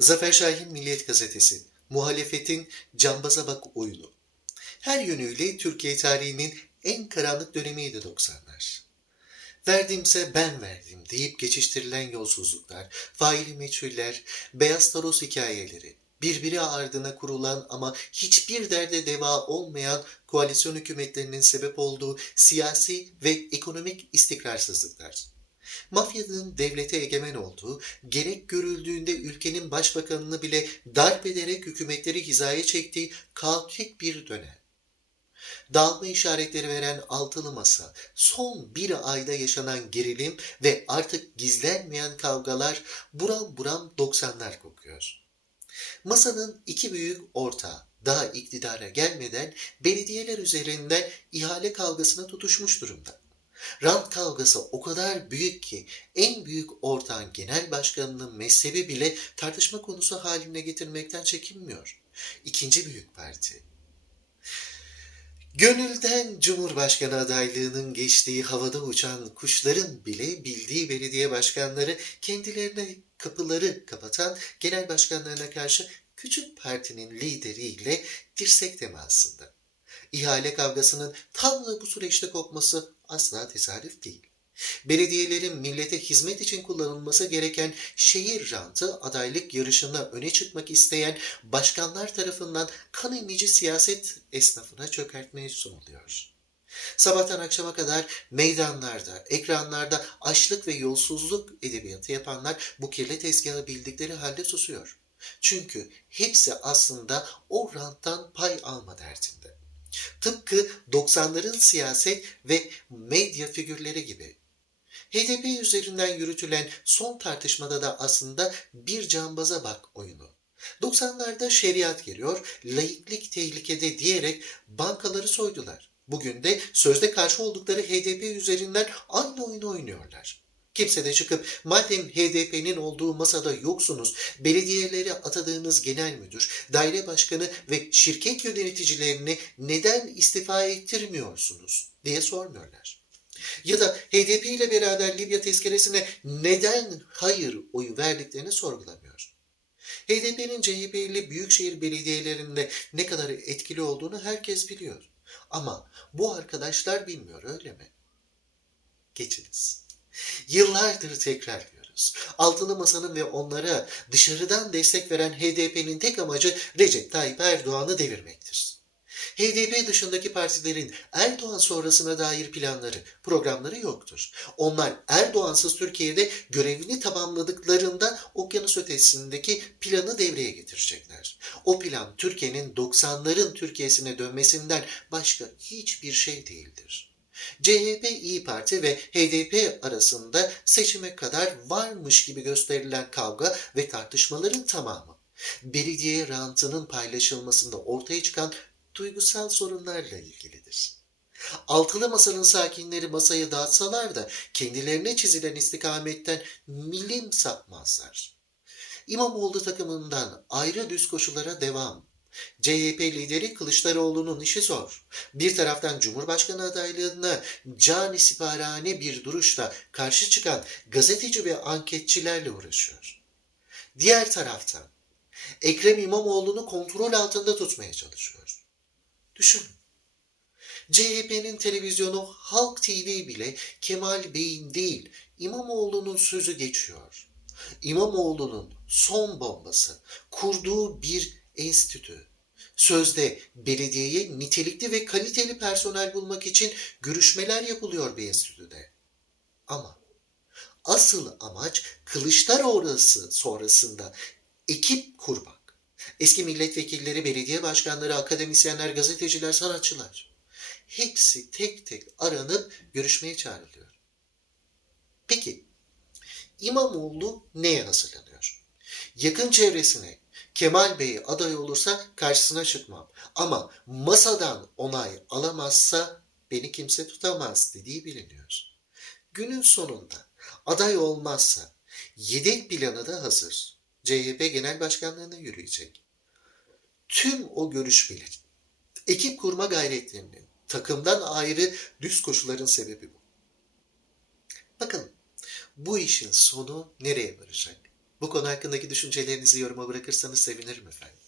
Zafer Şahin Milliyet Gazetesi, muhalefetin cambaza bak oyunu. Her yönüyle Türkiye tarihinin en karanlık dönemiydi 90'lar. Verdimse ben verdim deyip geçiştirilen yolsuzluklar, faili meçhuller, beyaz taros hikayeleri, birbiri ardına kurulan ama hiçbir derde deva olmayan koalisyon hükümetlerinin sebep olduğu siyasi ve ekonomik istikrarsızlıklar. Mafyanın devlete egemen olduğu, gerek görüldüğünde ülkenin başbakanını bile darp ederek hükümetleri hizaya çektiği kaotik bir dönem. Dağılma işaretleri veren altılı masa, son bir ayda yaşanan gerilim ve artık gizlenmeyen kavgalar buram buram 90'lar kokuyor. Masanın iki büyük ortağı daha iktidara gelmeden belediyeler üzerinden ihale kavgasına tutuşmuş durumda. Rant kavgası o kadar büyük ki en büyük ortağın genel başkanının mezhebi bile tartışma konusu haline getirmekten çekinmiyor. İkinci büyük parti. Gönülden Cumhurbaşkanı adaylığının geçtiği havada uçan kuşların bile bildiği belediye başkanları kendilerine kapıları kapatan genel başkanlarına karşı küçük partinin lideriyle dirsek temasında. İhale kavgasının tam da bu süreçte kopması asla tesadüf değil. Belediyelerin millete hizmet için kullanılması gereken şehir rantı adaylık yarışına öne çıkmak isteyen başkanlar tarafından kan emici siyaset esnafına çökertmeye sunuluyor. Sabahtan akşama kadar meydanlarda, ekranlarda açlık ve yolsuzluk edebiyatı yapanlar bu kirli tezgahı bildikleri halde susuyor. Çünkü hepsi aslında o ranttan pay alma derdinde. Tıpkı 90'ların siyaset ve medya figürleri gibi. HDP üzerinden yürütülen son tartışmada da aslında bir cambaza bak oyunu. 90'larda şeriat geliyor, laiklik tehlikede diyerek bankaları soydular. Bugün de sözde karşı oldukları HDP üzerinden aynı oyunu oynuyorlar. Kimse de çıkıp madem HDP'nin olduğu masada yoksunuz, belediyeleri atadığınız genel müdür, daire başkanı ve şirket yöneticilerini neden istifa ettirmiyorsunuz diye sormuyorlar. Ya da HDP ile beraber Libya tezkeresine neden hayır oyu verdiklerini sorgulamıyor. HDP'nin CHP'li büyükşehir belediyelerinde ne kadar etkili olduğunu herkes biliyor. Ama bu arkadaşlar bilmiyor öyle mi? Geçiniz. Yıllardır tekrarlıyoruz. Altılı Masa'nın ve onlara dışarıdan destek veren HDP'nin tek amacı Recep Tayyip Erdoğan'ı devirmektir. HDP dışındaki partilerin Erdoğan sonrasına dair planları, programları yoktur. Onlar Erdoğansız Türkiye'de görevini tamamladıklarında okyanus ötesindeki planı devreye getirecekler. O plan Türkiye'nin 90'ların Türkiye'sine dönmesinden başka hiçbir şey değildir. CHP, İyi Parti ve HDP arasında seçime kadar varmış gibi gösterilen kavga ve tartışmaların tamamı belediye rantının paylaşılmasında ortaya çıkan duygusal sorunlarla ilgilidir. Altılı masanın sakinleri masayı dağıtsalar da kendilerine çizilen istikametten milim sapmazlar. İmamoğlu takımından ayrı düz koşulara devam. CHP lideri Kılıçdaroğlu'nun işi zor. Bir taraftan Cumhurbaşkanı adaylığına cani siparhane bir duruşla karşı çıkan gazeteci ve anketçilerle uğraşıyor. Diğer taraftan Ekrem İmamoğlu'nu kontrol altında tutmaya çalışıyor. Düşünün. CHP'nin televizyonu Halk TV bile Kemal Bey'in değil İmamoğlu'nun sözü geçiyor. İmamoğlu'nun son bombası kurduğu bir enstitü. Sözde belediyeye nitelikli ve kaliteli personel bulmak için görüşmeler yapılıyor bir enstitüde. Ama asıl amaç Kılıçdaroğlu sonrasında ekip kurmak. Eski milletvekilleri, belediye başkanları, akademisyenler, gazeteciler, sanatçılar. Hepsi tek tek aranıp görüşmeye çağrılıyor. Peki İmamoğlu neye hazırlanıyor? Yakın çevresine Kemal Bey aday olursa karşısına çıkmam. Ama masadan onay alamazsa beni kimse tutamaz dediği biliniyor. Günün sonunda aday olmazsa yedek planı da hazır. CHP Genel Başkanlığı'na yürüyecek. Tüm o görüşmeler, ekip kurma gayretlerinin takımdan ayrı düz koşuların sebebi bu. Bakın bu işin sonu nereye varacak? Bu konu hakkındaki düşüncelerinizi yoruma bırakırsanız sevinirim efendim.